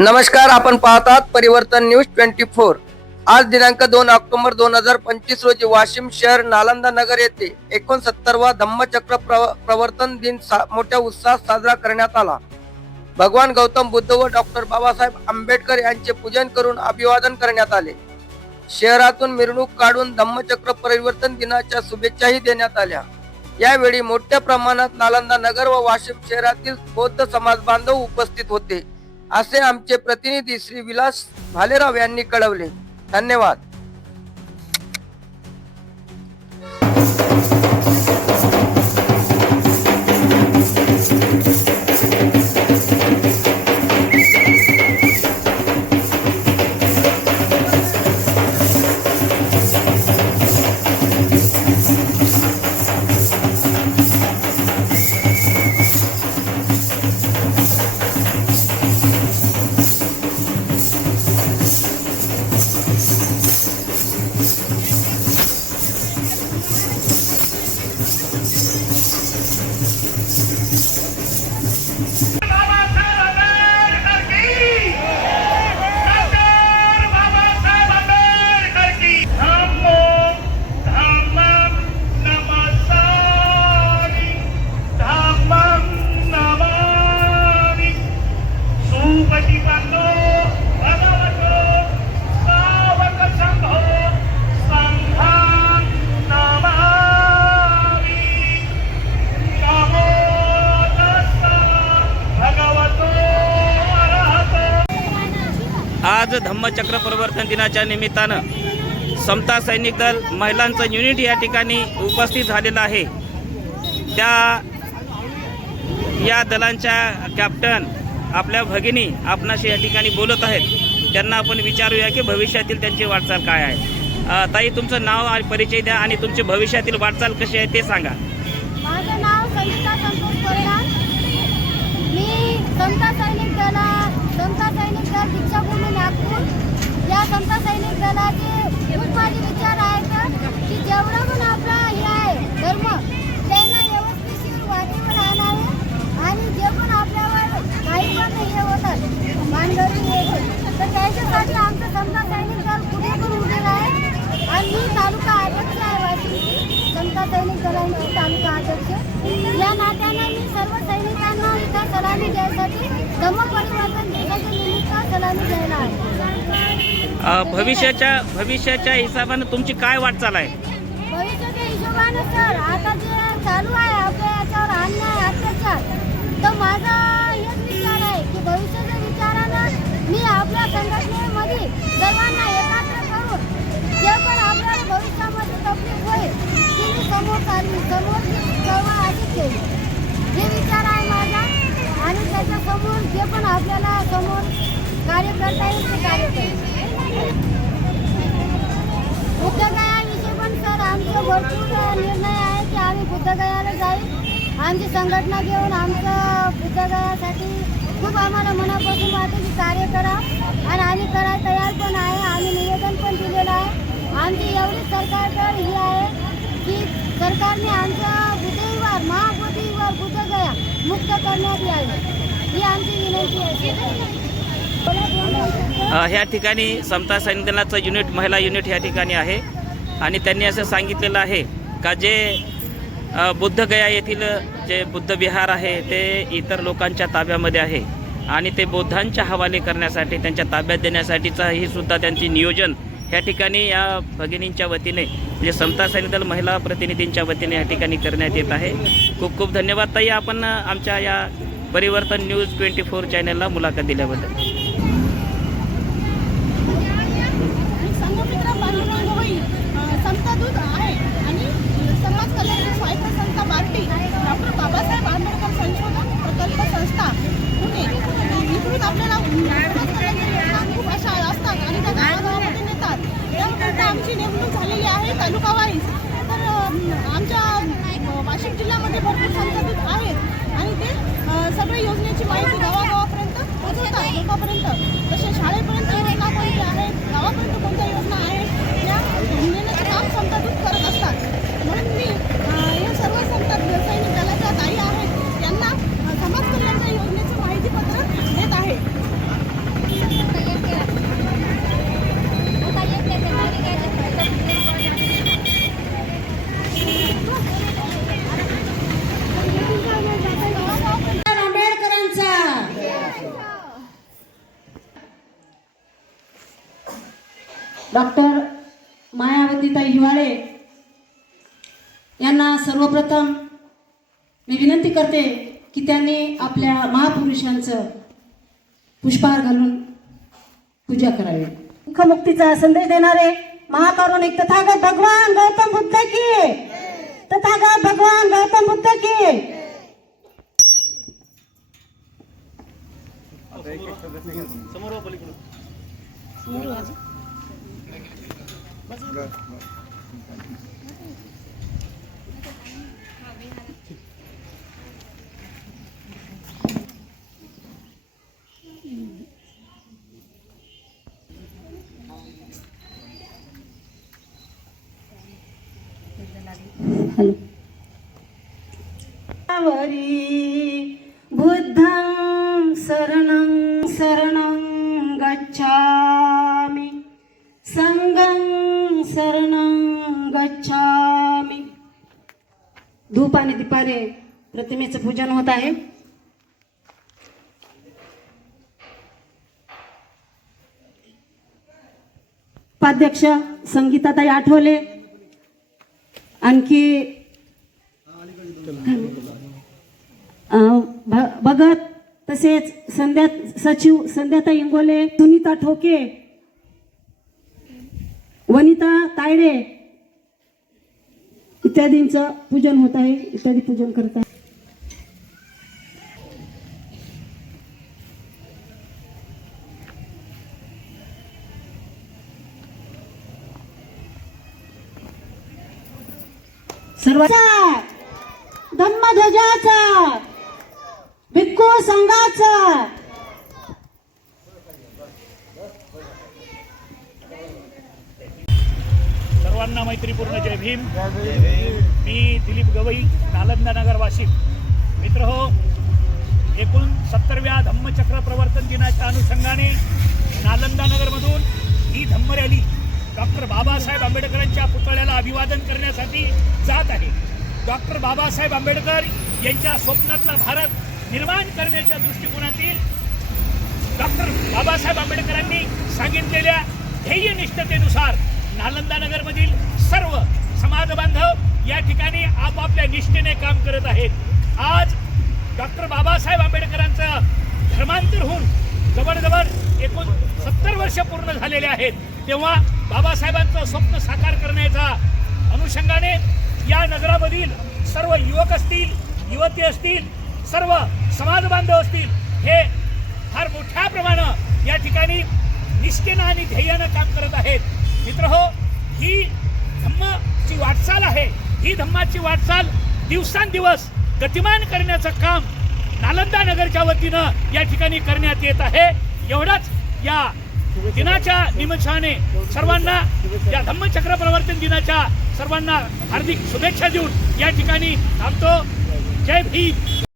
नमस्कार आपण पाहतात परिवर्तन न्यूज ट्वेंटी फोर. आज दिनांक दोन ऑक्टोबर दोन हजार पंचवीस रोजी वाशिम शहर नालंदा नगर येथे एकोणसत्तरवा धम्मचक्र प्रव- प्रवर्तन दिन सा- मोठ्या उत्साहात साजरा करण्यात आला. भगवान गौतम बुद्ध व डॉक्टर बाबासाहेब आंबेडकर यांचे पूजन करून अभिवादन करण्यात आले. शहरातून मिरवणूक काढून धम्मचक्र परिवर्तन दिनाच्या शुभेच्छाही देण्यात आल्या. यावेळी मोठ्या प्रमाणात नालंदा नगर व वाशिम शहरातील बौद्ध समाज बांधव उपस्थित होते. असे आमचे प्रतिनिधी श्री विलास भालेराव यांनी कळवले. धन्यवाद. दिनाच्या निमित्तानं समता सैनिक दल महिलांचं युनिट या ठिकाणी उपस्थित झालेलं आहे. त्या या दलांच्या कॅप्टन आपल्या भगिनी आपणाशी या ठिकाणी बोलत आहेत. त्यांना आपण विचारूया की भविष्यातील त्यांची वाटचाल काय आहे. ताई तुमचं नाव आणि परिचय द्या आणि तुमची भविष्यातील वाटचाल कशी आहे ते सांगा. माझं नाव संगीता संतोष परिणाम मी सैनिक दला संत सैनिक दल दीक्षाभूमी नागपूर. या समता सैनिक दलाचे खूप माझे विचार आहेत की जेवढं पण आपला हे आहे धर्म त्यांना व्यवस्थित वाटेवर आणावे आणि जे पण आपल्यावर काही पण हे होतात भानगडी हे तर त्याच्यासाठी आमचं समता सैनिक दल कुठे पण उभेलं आहे आणि मी तालुका अध्यक्ष आहे वाशिमची समता सैनिक दलांची तालुका अध्यक्ष. या नात्यानं मी सर्व सैनिकांना इथं सलामी द्यायसाठी धम्म परिवर्तन दिनाच्या निमित्त सलामी द्यायला आहे भविष्याच्या भविष्याच्या हिशोबानं तुमची काय वाटचाल आहे? भविष्याच्या हिशोबानं सर आता जे चालू आहे आपल्या याच्यावर अन्याय अत्याचार तर माझा हेच विचार आहे की भविष्याच्या विचारानं मी आपल्या संघटनेमध्ये सर्वांना एकत्र करून जे पण आपल्याला भविष्यामध्ये तकलीफ होईल ती मी समोर काढली समोर चळवळ आधी केली हे विचार आहे माझा आणि त्याच्यासमोर जे पण आपल्याला समोर कार्य करता येईल ते कार्य बुद्धगया विषय पण सर आमचं भरपूर निर्णय आहे की आम्ही बुद्धगयाला जाईल. आमची संघटना घेऊन आमचं बुद्धगयासाठी खूप आम्हाला मनापासून वाटते की कार्य करा. आणि आम्ही करायला तयार पण आहे आम्ही निवेदन पण दिलेलं आहे. आमची एवढी सरकारकडे ही आहे की सरकारने आमचा बुद्धविवार महाबुद्धीवर बुद्धगया मुक्त करण्यात यावी. ही आमची विनंती आहे ह्या ठिकाणी समता सैनिक दलाचं युनिट महिला युनिट ह्या ठिकाणी आहे. आणि त्यांनी असं सांगितलेलं आहे का जे बुद्धगया येथील जे बुद्ध विहार आहे ते इतर लोकांच्या ताब्यामध्ये आहे. आणि ते बौद्धांच्या हवाले करण्यासाठी त्यांच्या ताब्यात देण्यासाठीचं ही सुद्धा त्यांची नियोजन ह्या ठिकाणी या भगिनींच्या वतीने म्हणजे समता सैनिदल महिला प्रतिनिधींच्या वतीने या ठिकाणी करण्यात येत आहे. खूप खूप धन्यवाद ताई. आपण आमच्या या परिवर्तन न्यूज ट्वेंटी फोर चॅनलला मुलाखत दिल्याबद्दल आणि संघमित्र पांडुरंग होईल समता दूत आहे आणि समाज कल्याण स्वायत्त संस्था पार्टी डॉक्टर बाबासाहेब आंबेडकर संशोधन प्रकल्प संस्था पुणे इकडून आपल्याला खूप अशा असतात आणि त्या गावागावामध्ये नेतात. त्यामुळे आमची नेमणूक झालेली आहे तालुका वाईज तर आमच्या वाशिम जिल्ह्यामध्ये भरपूर संस्थापित आहेत आणि ते अं, सगळ्या योजनेची माहिती गावागावापर्यंत पोहोचवतात लोकांपर्यंत तसे शाळेपर्यंत योजना कोणत्या आहेत गावापर्यंत कोणत्या योजना आहेत या नेण्याचं काम समजावून करत असतात म्हणून मी अं, या सर्व संत सैनिक दलाच्या ताई आहेत त्यांना अं, समाज कल्याणच्या योजनेचं माहितीपत्र देत आहे डॉक्टर मायावतीताई हिवाळे यांना सर्वप्रथम मी विनंती करते की त्यांनी आपल्या महापुरुषांचं पुष्पहार घालून पूजा करावी. दुःखमुक्तीचा संदेश देणारे महाकारुणिक तथागत भगवान गौतम बुद्ध की. तथागत भगवान गौतम बुद्ध की. हॅलो. बुद्ध शरण धूप आणि दीपाने प्रतिमेचं पूजन होत आहे. उपाध्यक्ष संगीताताई आठवले. आणखी अं, भगत तसेच संध्या सचिव संध्याता इंगोले सुनीता ठोके वनिता तायडे इत्यादींचं पूजन होत आहे इत्यादी पूजन करत आहे. सर्व धम्मध्वजाचा भिक्खू संघाचा सर्वांना मैत्रीपूर्ण जय भीम. मी दिलीप गवई नालंदा नगर वाशिम मित्र हो एकूण सत्तरव्या धम्मचक्र प्रवर्तन दिनाच्या अनुषंगाने नालंदा नगरमधून ही धम्म रॅली डॉक्टर बाबासाहेब आंबेडकरांच्या पुतळ्याला अभिवादन करण्यासाठी जात आहे. डॉक्टर बाबासाहेब आंबेडकर यांच्या स्वप्नातला भारत निर्माण करण्याच्या दृष्टिकोनातील डॉक्टर बाबासाहेब आंबेडकरांनी सांगितलेल्या ध्येयनिष्ठतेनुसार नालंदा नगरमधील सर्व समाज बांधव या ठिकाणी आपापल्या निष्ठेने काम करत आहेत. आज डॉक्टर बाबासाहेब आंबेडकरांचं धर्मांतर होऊन जवळजवळ एकूण सत्तर वर्ष पूर्ण झालेले आहेत. तेव्हा बाबासाहेबांचं स्वप्न साकार करण्याच्या अनुषंगाने या नगरामधील सर्व युवक असतील युवती असतील सर्व समाज बांधव असतील हे फार मोठ्या प्रमाणात या ठिकाणी निष्ठेनं आणि ध्येयानं काम करत आहेत. मित्र हो ही धम्माची वाटचाल आहे. ही धम्माची वाटचाल दिवसांदिवस गतिमान करण्याचं काम नालंदा नगरच्या वतीनं या ठिकाणी करण्यात येत आहे. एवढाच या दिनाच्या निमित्ताने सर्वांना या धम्मचक्र प्रवर्तन दिनाच्या सर्वांना हार्दिक शुभेच्छा देऊन या ठिकाणी थांबतो. जय भीम.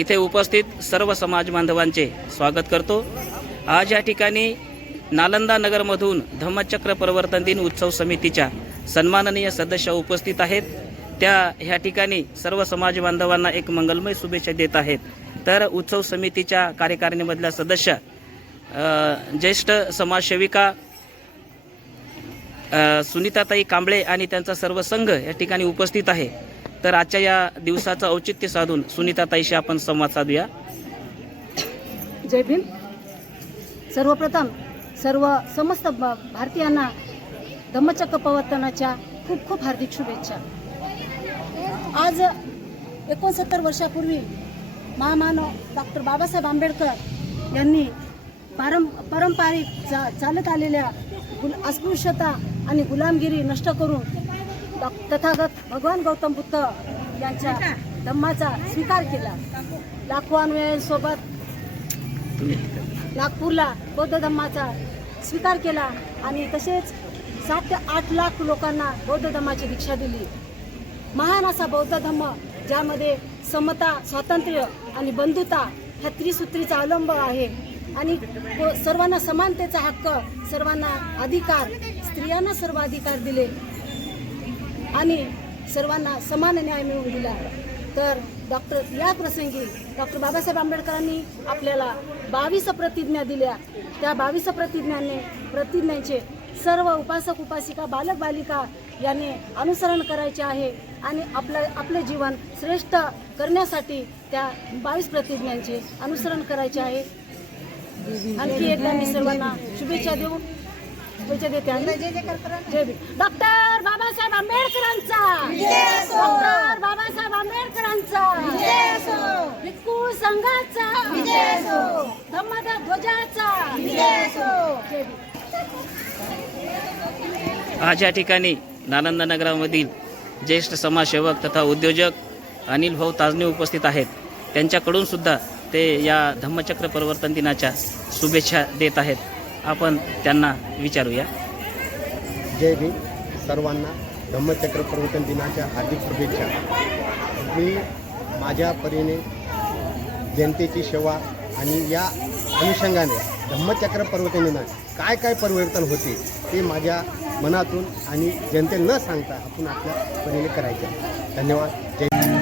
इथे उपस्थित सर्व समाज बांधवांचे स्वागत करतो. आज या ठिकाणी नालंदा नगरमधून धम्मचक्र प्रवर्तन दिन उत्सव समितीच्या सन्माननीय सदस्य उपस्थित आहेत. त्या ह्या ठिकाणी सर्व समाज बांधवांना एक मंगलमय शुभेच्छा देत आहेत. तर उत्सव समितीच्या कार्यकारिणीमधल्या सदस्य ज्येष्ठ समाजसेविका सुनीताताई कांबळे आणि त्यांचा सर्व संघ या ठिकाणी उपस्थित आहे. तर आजच्या या दिवसाचं औचित्य साधून सुनीताताईशी आपण संवाद साधूया. जय भीम. सर्वप्रथम सर्व समस्त भारतीयांना धम्मचक्र प्रवर्तनाच्या खूप खूप हार्दिक शुभेच्छा. आज एकोणसत्तर वर्षापूर्वी महामानव डॉक्टर बाबासाहेब आंबेडकर यांनी पारं पारंपरिक चा चालत आलेल्या गुल अस्पृश्यता आणि गुलामगिरी नष्ट करून तथागत भगवान गौतम बुद्ध यांच्या धम्माचा स्वीकार केला. लाखो अनुयायांसोबत नागपूरला बौद्ध धम्माचा स्वीकार केला आणि तसेच सात ते आठ लाख लोकांना बौद्ध धम्माची दीक्षा दिली. महान असा बौद्ध धम्म ज्यामध्ये समता स्वातंत्र्य आणि बंधुता ह्या त्रिसूत्रीचा अवलंब आहे आणि सर्वांना समानतेचा हक्क सर्वांना अधिकार स्त्रियांना सर्व अधिकार दिले. आणि सर्वांना समान न्याय मिळवून दिला. तर डॉक्टर या प्रसंगी डॉक्टर बाबासाहेब आंबेडकरांनी आपल्याला बावीस प्रतिज्ञा दिल्या. त्या बावीस प्रतिज्ञाने प्रतिज्ञांचे सर्व उपासक उपासिका बालक बालिका यांनी अनुसरण करायचे आहे आणि आपलं आपले जीवन श्रेष्ठ करण्यासाठी त्या बावीस प्रतिज्ञांचे अनुसरण करायचे आहे. आणखी एकदा मी सर्वांना शुभेच्छा देऊ. शुभेच्छा देते आणि जय भीम. डॉक्टर बाबासाहेब आंबेडकरांचा. डॉक्टर बाबासाहेब आंबेडकरांचा. भिक्खू संघाचा. धम्मदा ध्वजाचा. जय भीम. आज या ठिकाणी नालंदा नगरामधील ज्येष्ठ समाजसेवक तथा उद्योजक अनिल भाऊ ताजने उपस्थित आहेत. त्यांच्याकडून सुद्धा ते या धम्मचक्र परिवर्तन दिनाच्या शुभेच्छा देत आहेत. आपण त्यांना विचारूया. जय भीम. सर्वांना धम्मचक्र परिवर्तन दिनाच्या हार्दिक शुभेच्छा. मी माझ्या परीने जनतेची सेवा आणि या अनुषंगाने धम्मचक्र परिवर्तन दिनात काय काय परिवर्तन होते ते माझ्या मनातून आणि जनतेला न सांगता आपण आपल्या परीने करायचे. धन्यवाद. जय